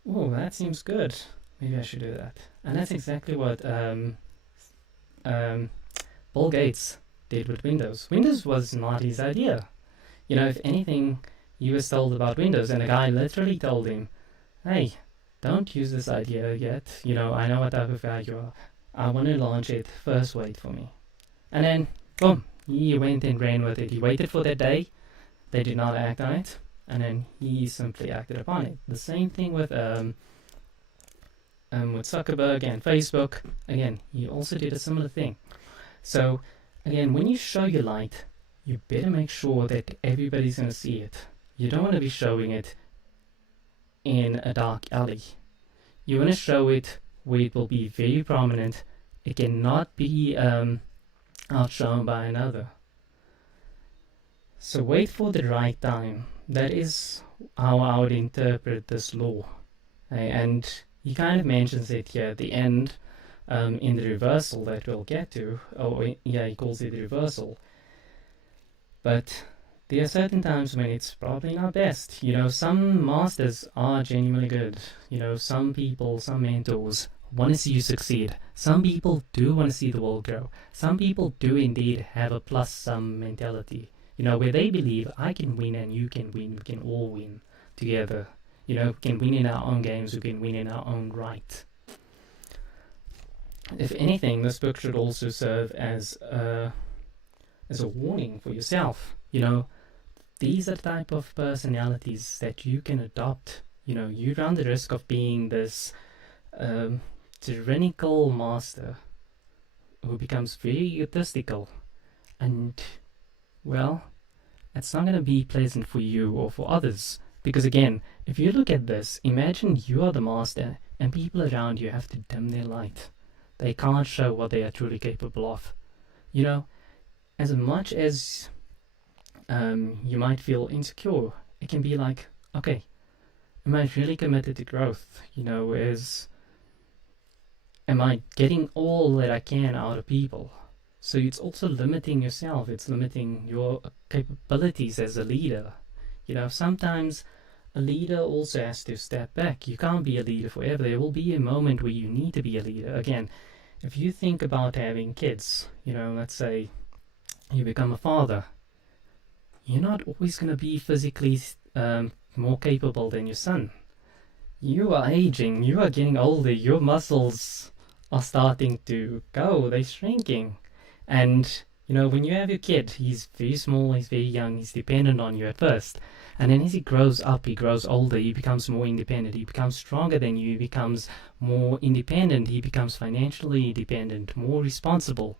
oh, that seems good. Maybe I should do that. And that's exactly what Bill Gates did with Windows. Windows was not his idea. If anything, he was told about Windows, and the guy literally told him, hey, don't use this idea yet. I know what type of guy you are. I want to launch it. First, wait for me. And then, boom, he went and ran with it. He waited for that day. They did not act on it. And then he simply acted upon it. The same thing with Zuckerberg and Facebook. Again, he also did a similar thing. So, again, when you show your light, you better make sure that everybody's going to see it. You don't want to be showing it in a dark alley. You want to show it where it will be very prominent. It cannot be outshone by another. So wait for the right time. That is how I would interpret this law. And he kind of mentions it here at the end, in the reversal that we'll get to. He calls it the reversal. But there are certain times when it's probably not best. Some masters are genuinely good. Some people, some mentors want to see you succeed. Some people do want to see the world grow. Some people do indeed have a plus-sum mentality. Where they believe I can win and you can win, we can all win together. We can win in our own games, we can win in our own right. If anything, this book should also serve as a warning for yourself. These are the type of personalities that you can adopt. You run the risk of being this tyrannical master who becomes very egotistical, and well, it's not going to be pleasant for you or for others. Because again, if you look at this, imagine you are the master and people around you have to dim their light. They can't show what they are truly capable of. As much as you might feel insecure, it can be like, okay, am I really committed to growth? Am I getting all that I can out of people? So it's also limiting yourself. It's limiting your capabilities as a leader. Sometimes a leader also has to step back. You can't be a leader forever. There will be a moment where you need to be a leader. Again, if you think about having kids, let's say you become a father, you're not always going to be physically more capable than your son. You are aging, you are getting older, your muscles are starting to go, they're shrinking. And, when you have your kid, he's very small, he's very young, he's dependent on you at first. And then as he grows up, he grows older, he becomes more independent, he becomes stronger than you, he becomes more independent, he becomes financially independent, more responsible.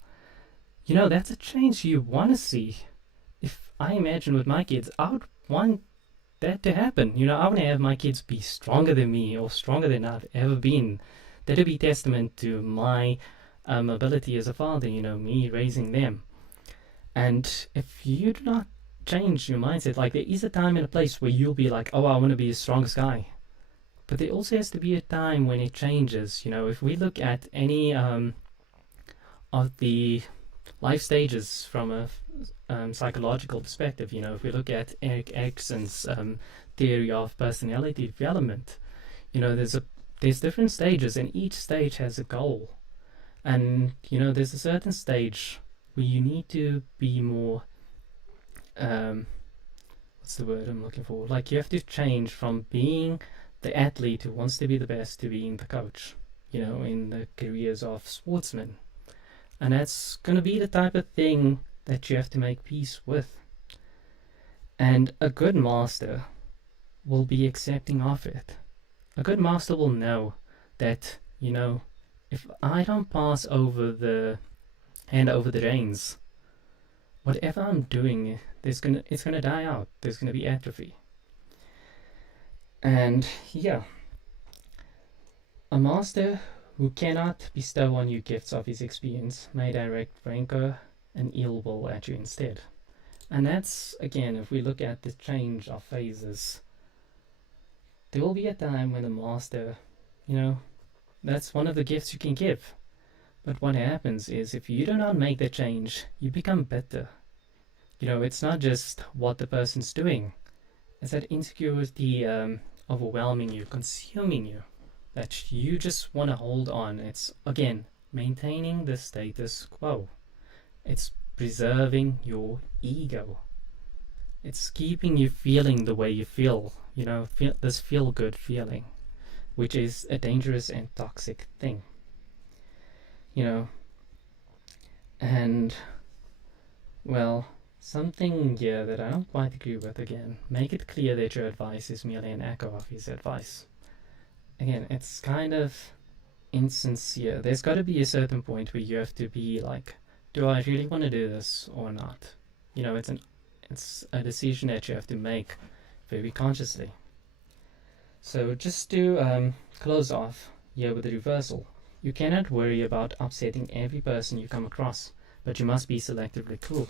That's a change you want to see. If I imagine with my kids, I would want that to happen. I want to have my kids be stronger than me or stronger than I've ever been. That would be testament to my ability as a father, me raising them. And if you do not change your mindset, like there is a time and a place where you'll be like, oh, I want to be the strongest guy. But there also has to be a time when it changes. If we look at any of the life stages from a psychological perspective, if we look at Eric Erickson's theory of personality development, there's different stages, and each stage has a goal. And there's a certain stage where you need to be more what's the word I'm looking for? Like, you have to change from being the athlete who wants to be the best to being the coach, in the careers of sportsmen. And that's going to be the type of thing that you have to make peace with. And a good master will be accepting of it. A good master will know that, if I don't pass over the hand over the reins, whatever I'm doing, it's gonna die out. There's gonna be atrophy. And yeah, a master who cannot bestow on you gifts of his experience may direct rancor and ill will at you instead. And that's, again, if we look at the change of phases, there will be a time when the master, that's one of the gifts you can give. But what happens is, if you do not make the change, you become bitter. It's not just what the person's doing. It's that insecurity overwhelming you, consuming you, that you just want to hold on. It's, again, maintaining the status quo. It's preserving your ego. It's keeping you feeling the way you feel, this feel-good feeling, which is a dangerous and toxic thing. And, well, something here that I don't quite agree with, again, make it clear that your advice is merely an echo of his advice. Again, it's kind of insincere. There's got to be a certain point where you have to be like, do I really want to do this or not? It's a decision that you have to make very consciously. So just to close off here with the reversal, you cannot worry about upsetting every person you come across, but you must be selectively cruel.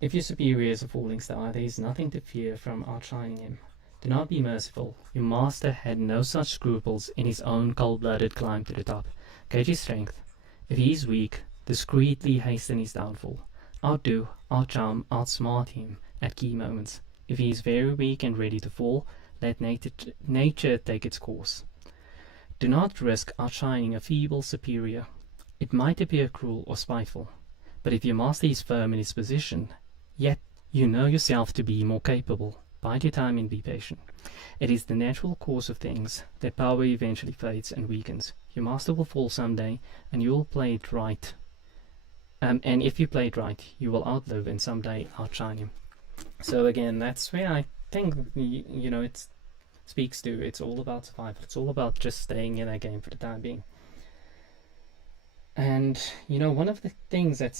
If your superior is a falling star, there is nothing to fear from outshining him. Do not be merciful. Your master had no such scruples in his own cold-blooded climb to the top. Gauge his strength. If he is weak, discreetly hasten his downfall. Outdo, outcharm, outsmart him at key moments. If he is very weak and ready to fall, let nature take its course. Do not risk outshining a feeble superior. It might appear cruel or spiteful, but if your master is firm in his position, yet you know yourself to be more capable, bide your time and be patient. It is the natural course of things that power eventually fades and weakens. Your master will fall someday, and you will play it right. And if you play it right, you will outlive and someday outshine him. So again, that's where I think it speaks to. It's all about survival. It's all about just staying in that game for the time being. And one of the things that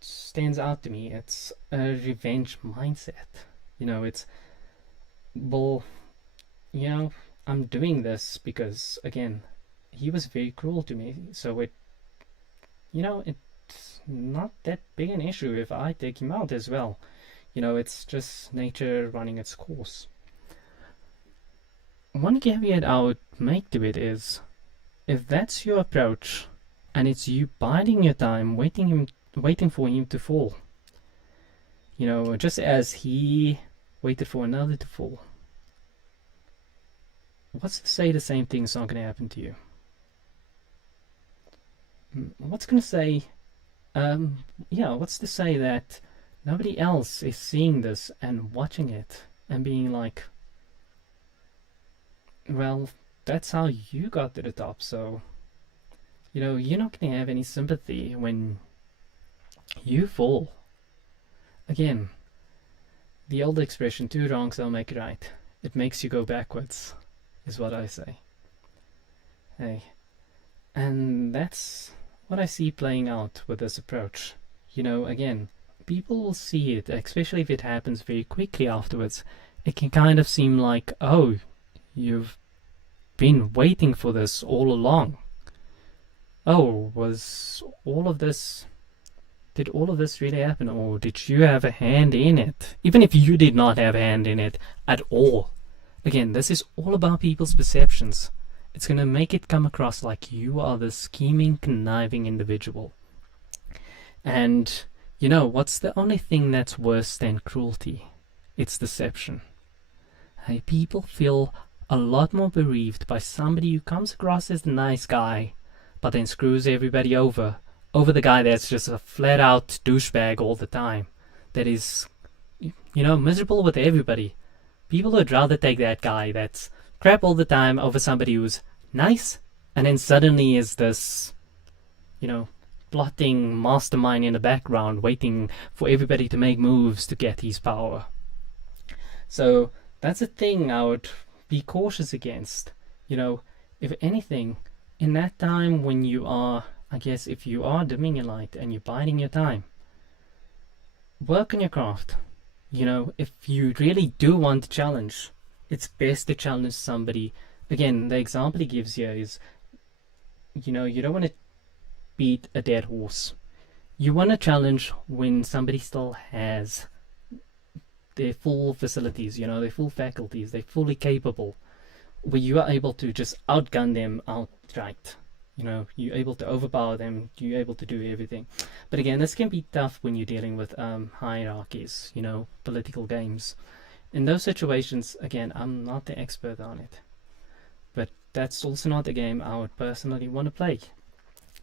stands out to me, it's a revenge mindset. It's, well, I'm doing this because, again, he was very cruel to me, so it's not that big an issue if I take him out as well. It's just nature running its course. One caveat I would make to it is, if that's your approach, and it's you biding your time, waiting for him to fall, just as he waited for another to fall, what's to say the same thing's not going to happen to you? What's to say that nobody else is seeing this and watching it and being like, well, that's how you got to the top, so you're not going to have any sympathy when you fall. Again, the old expression, 2 wrongs don't make it right. It makes you go backwards, is what I say. Hey, and that's what I see playing out with this approach. Again, people will see it, especially if it happens very quickly afterwards. It can kind of seem like, oh, you've been waiting for this all along. Oh, did all of this really happen, or did you have a hand in it? Even if you did not have a hand in it at all. Again, this is all about people's perceptions. It's going to make it come across like you are the scheming, conniving individual. And what's the only thing that's worse than cruelty? It's deception. Hey, people feel a lot more bereaved by somebody who comes across as the nice guy, but then screws everybody over the guy that's just a flat out douchebag all the time, that is miserable with everybody. People would rather take that guy that's crap all the time over somebody who's nice and then suddenly is this plotting mastermind in the background waiting for everybody to make moves to get his power. So that's a thing I would be cautious against. If anything, in that time when you are, if you are dimming your light and you're biding your time, work on your craft. If you really do want to challenge, it's best to challenge somebody. Again, the example he gives here is, you don't want to beat a dead horse. You want to challenge when somebody still has their full facilities, their full faculties, they're fully capable, where you are able to just outgun them outright. You're able to overpower them, you're able to do everything. But again, this can be tough when you're dealing with hierarchies, political games. In those situations, again, I'm not the expert on it, but that's also not a game I would personally want to play.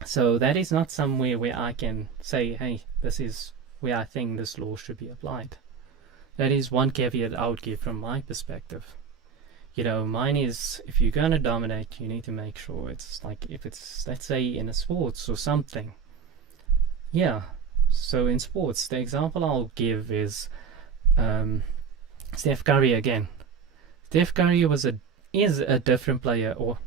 So that is not somewhere where I can say, hey, this is where I think this law should be applied. That is one caveat I would give from my perspective. Mine is, if you're going to dominate, you need to make sure it's like, if it's, let's say, in a sports or something. Yeah, so in sports, the example I'll give is Steph Curry again. Steph Curry is a different player, or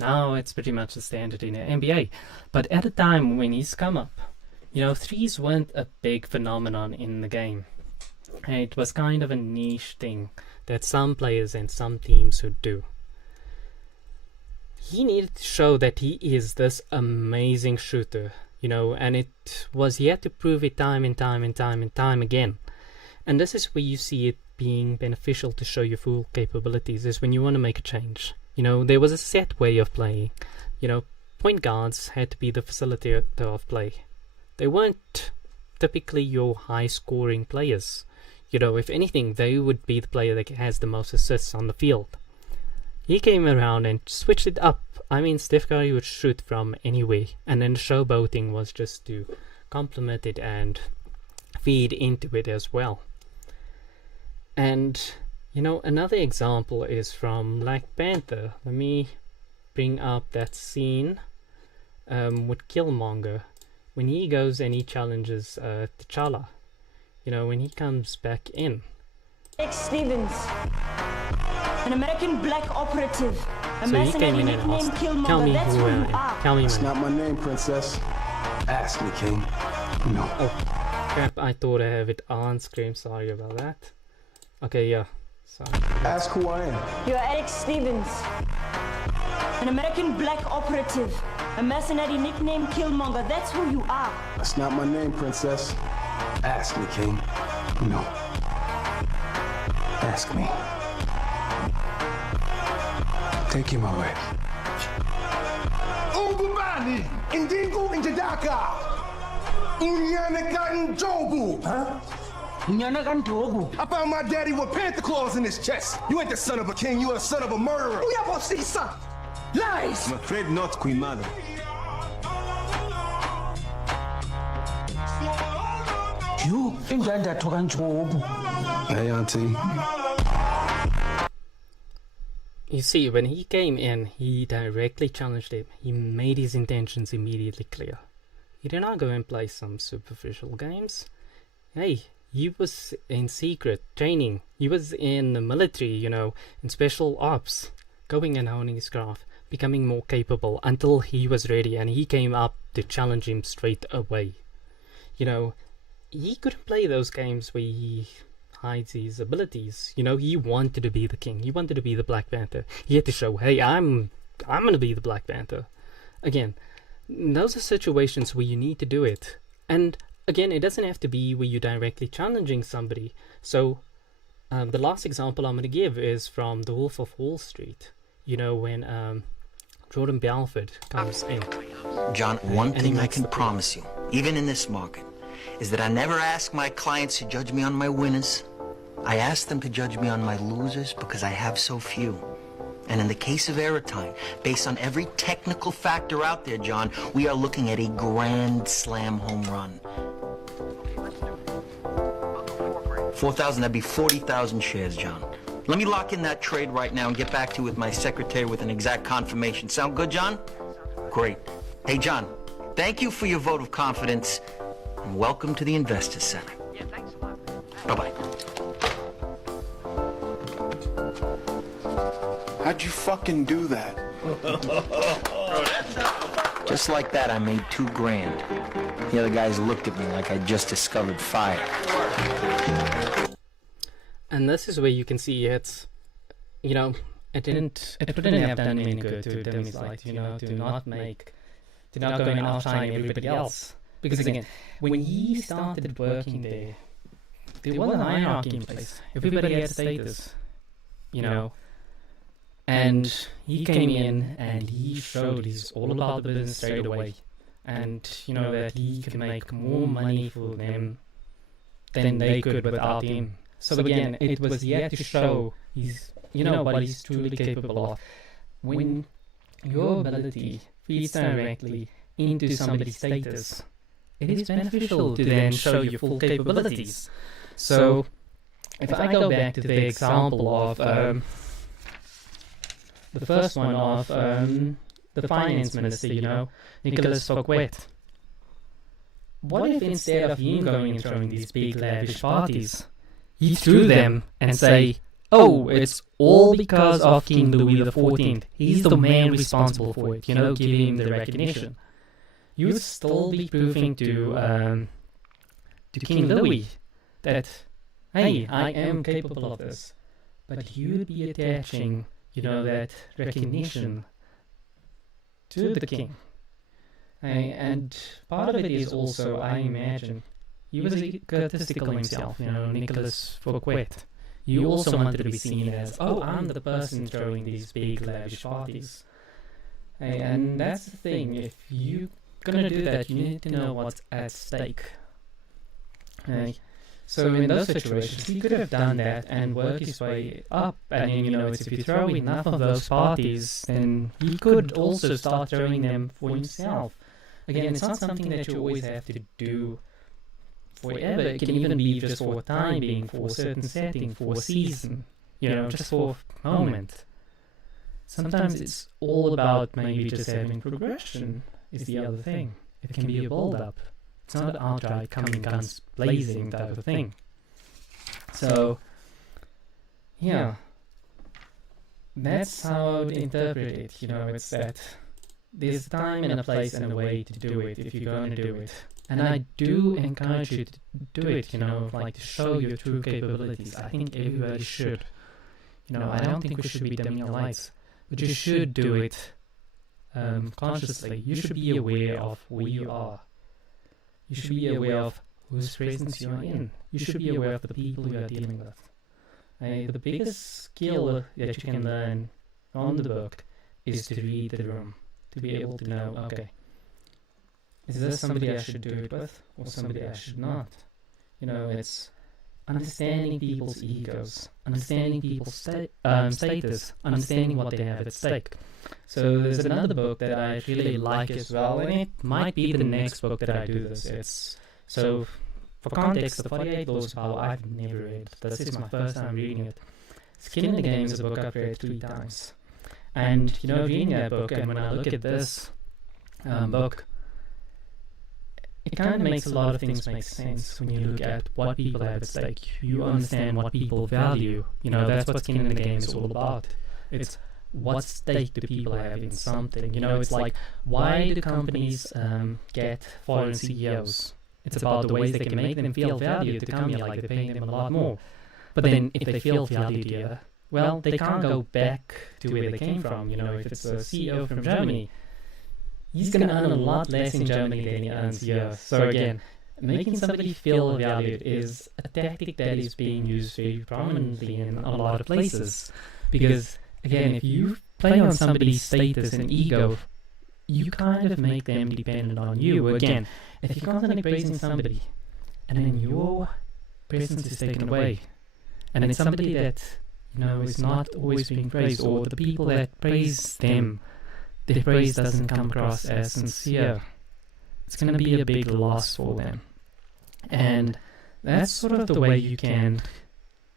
now it's pretty much the standard in the NBA. But at a time when he's come up, threes weren't a big phenomenon in the game. It was kind of a niche thing that some players and some teams would do. He needed to show that he is this amazing shooter, and he had to prove it time and time again. And this is where you see it being beneficial to show your full capabilities, is when you want to make a change. You know, there was a set way of playing. You know, point guards had to be the facilitator of play. They weren't typically your high-scoring players. You know, if anything, they would be the player that has the most assists on the field. He came around and switched it up. I mean, Steph Curry would shoot from anywhere, and then the showboating was just to complement it and feed into it as well. And, you know, another example is from Black Panther. Let me bring up that scene with Killmonger, when he goes and he challenges T'Challa. You know, when he comes back in. Alex Stevens, an American black operative. A So he came mercenary in and nicknamed asked, Killmonger. tell me That's who who I you am. are. Tell me It's my not my name, princess. Ask me, king. No. Oh, crap, I thought I have it on screen. Sorry about that. Okay, yeah. Sorry. Ask who I am. You're Alex Stevens, an American black operative. A mercenary nicknamed Killmonger. That's who you are. That's not my name, princess. Ask me, king. No. Ask me. Take him away. Ungumani, Indingu Injadaka, Unyanaka Njogu. Huh? Unyanaka Njogu. I found my daddy with Panther claws in his chest. You ain't the son of a king, you are the son of a murderer. We have see son. Lies. I'm afraid not, Queen Mother. You Injanda Toka Njogu. Hey, auntie. You see, when he came in, he directly challenged him. He made his intentions immediately clear. He did not go and play some superficial games. Hey, he was in secret training. He was in the military, you know, in special ops, going and honing his craft, becoming more capable until he was ready, and he came up to challenge him straight away. You know, he couldn't play those games where he hides his abilities. You know, he wanted to be the king. He wanted to be the Black Panther. He had to show, hey, I'm gonna be the Black Panther. Again, those are situations where you need to do it. And again, it doesn't have to be where you're directly challenging somebody. So the last example I'm gonna give is from The Wolf of Wall Street. You know, when Jordan Belfort comes in. John, one And he thing I makes can the play. promise you, even in this market, is that I never ask my clients to judge me on my winners. I ask them to judge me on my losers because I have so few. And in the case of Aerotime, based on every technical factor out there, John, we are looking at a grand slam home run. 4,000, that'd be 40,000 shares, John. Let me lock in that trade right now and get back to you with my secretary with an exact confirmation. Sound good, John? Great. Hey, John, thank you for your vote of confidence, and welcome to the Investors Center. Yeah, thanks a lot. Bye-bye. How'd you fucking do that? Just like that, I made $2,000. The other guys looked at me like I just discovered fire. And this is where you can see it's, you know, it wouldn't have done any good to Demi's light, you know, to not go and outshine everybody else. Because again, when he started working there was a hierarchy in place. Everybody had status, you know. And he came in and he showed he's all about the business straight away. And, you know, that he could make more money for them than they could without him. So again, it was yet to show he's, you know, what he's truly capable of. When your ability feeds directly into somebody's status, it is beneficial to then show your full capabilities. So, if I go back to the example of the first one of the finance minister, you know, Nicolas Fouquet. What if instead of him going and throwing these big lavish parties, he threw them and say, oh, it's all because of King Louis XIV. He's the man responsible for it, you know, give him the recognition. You would still be proving to King Louis that, hey, I am capable of this. But you would be attaching, you know, that recognition to the king. And part of it is also, I imagine, he was egotistical himself, Nicholas Fouquet. You also wanted to be seen as, oh, I'm the person throwing these big lavish parties. And that's the thing, if you're gonna do that, you need to know what's at stake. So in those situations, he could have done that and worked his way up. And then, if you throw enough of those parties, then he could also start throwing them for himself. Again, it's not something that you always have to do forever. It can even be just for a time being, for a certain setting, for a season, just for a moment. Sometimes it's all about maybe just having progression is the other thing. It can be a build-up. It's not an outright coming guns blazing type of thing. So, yeah. That's how I would interpret it. It's that there's a time and a place and a way to do it if you're going to do it. And I do encourage you to do it, to show your true capabilities. I think everybody should. I don't think we should be dimming the lights. But you should do it consciously. You should be aware of where you are. You should be aware of whose presence you are in. You should be aware of the people you are dealing with. The biggest skill that you can learn from the book is to read the room. To be able to know, okay, is this somebody I should do it with or somebody I should not? It's understanding people's egos, understanding people's status, understanding what they have at stake. So there's another book that I really like as well, and it might be the next book that I do this. So for context, the 48 Laws of Power I've never read. This is my first time reading it. Skin in the Game is a book I've read 3 times. And, reading that book, and when I look at this book, it kind of makes a lot of things make sense when you look at what people have at stake. You understand what people value. That's what Skin in the Game is all about. It's what stake do people have in something. It's like, why do companies get foreign CEOs? It's about the ways they can make them feel valued to come here, like they're paying them a lot more. But then if they feel valued here, well, they can't go back to where they came from. If it's a CEO from Germany, he's going to earn a lot less in Germany than he earns here. So again, making somebody feel valued is a tactic that is being used very prominently in a lot of places. Because, again, if you play on somebody's status and ego, you kind of make them dependent on you. Again, if you're constantly praising somebody, and then your presence is taken away, and it's somebody that is not always being praised, or the people that praise them, their praise doesn't come across as sincere, it's going to be a big loss for them. And that's sort of the way you can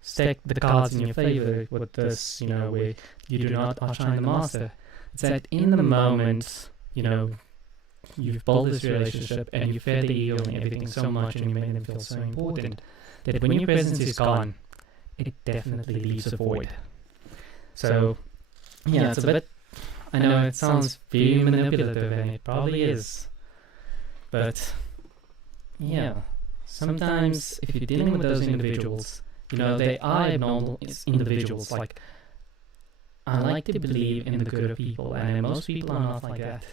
stack the cards in your favor with this, where you do not outshine the master. It's that in the moment, you've built this relationship and you fed the ego and everything so much and you made them feel so important that when your presence is gone, it definitely leaves a void. So, yeah, it's a bit, I know it sounds very manipulative, and it probably is. But, yeah, sometimes if you're dealing with those individuals, they are abnormal individuals. Like, I like to believe in the good of people, and most people are not like that.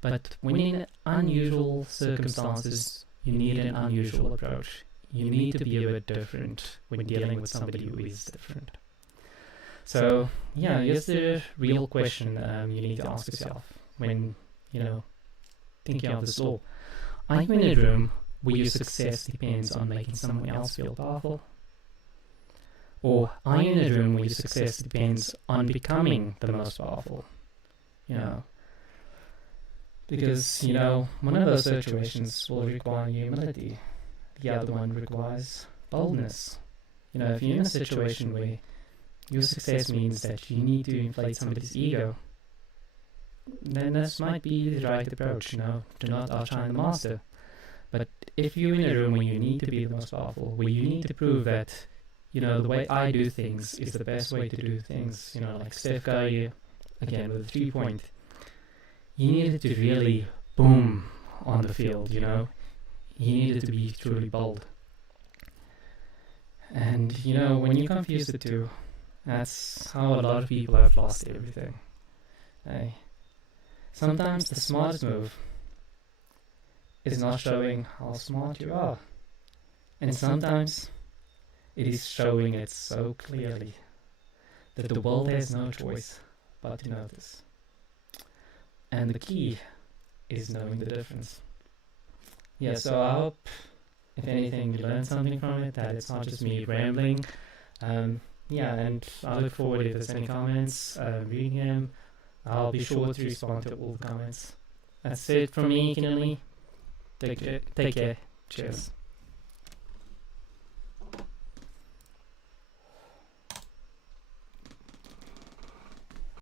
But when in unusual circumstances, you need an unusual approach. You need to be a bit different when dealing with somebody who is different. So, yeah, here's the real question you need to ask yourself when, thinking of this all. Are you in a room where your success depends on making someone else feel powerful? Or are you in a room where your success depends on becoming the most powerful? Because, one of those situations will require humility. The other one requires boldness. If you're in a situation where your success means that you need to inflate somebody's ego, then this might be the right approach. Do not outshine the master. But if you're in a room where you need to be the most powerful, where you need to prove that, the way I do things is the best way to do things, like Steph Curry, again, with a 3-point, he needed to really boom on the field, He needed to be truly bold. And, when you confuse the two, that's how a lot of people have lost everything. Sometimes the smartest move is not showing how smart you are. And sometimes it is showing it so clearly that the world has no choice but to notice. And the key is knowing the difference. Yeah, so I hope, if anything, you learned something from it, that it's not just me rambling. Yeah, and I look forward, if there's any comments, reading them. I'll be sure to respond to all the comments. That's it from me, Kinley. Take care. Cheers.